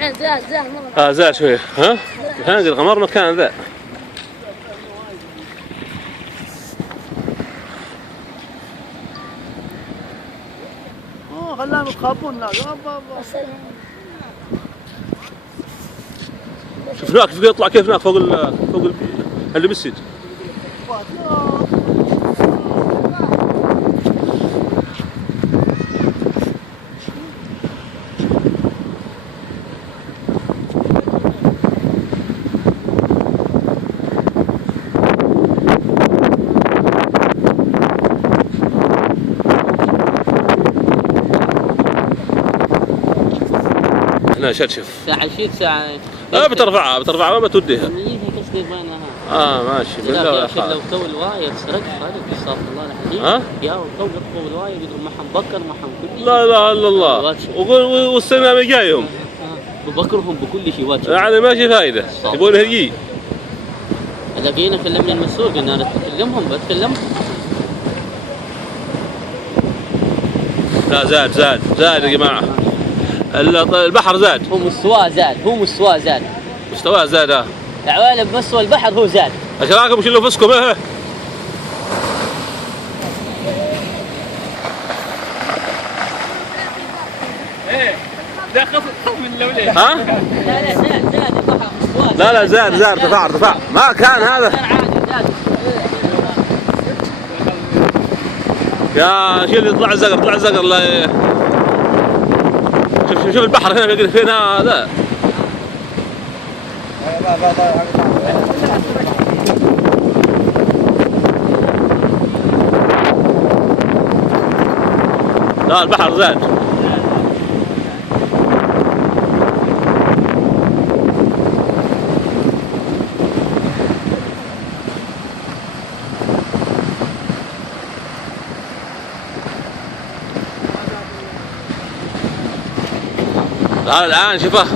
زاد مرة. زاد شوية. ها؟ كان القمر مكان ذا. خلاهم يخافون لا. شوف هناك كيف يطلع كيف هناك فوق اللي بالسيد. هنا شرشف. ساعة شيت ساعة. بترفعها ما بتوديها. قصدي بينها. ماشي بالله يا اخي لو تو الواية سرقت هذا استغفر الله العظيم. يا تو يطفوا الواية يقدروا محن بكر محن كل شيء. لا اله الا الله. والسنة جايهم. ببكرهم بكل شيء واجب. يعني ماشي فايدة. يبون هرجي. لقينا كلمنا المسؤول قلنا نتكلمهم بتكلمهم. لا زاد يا جماعة. البحر زاد. هو مستواه زاد. مستواه زاد. تعال بمستوى البحر هو زاد. ايش رايكم شيلوا فسكم ايه؟ لا خف من الاولين. ها؟ لا زاد البحر مستواه. لا زاد ارتفاع ما كان هذا. زاد. يا شيل يطلع الزقر لا. شوف البحر هنا فين هذا. لا البحر زاد. الآن شوفه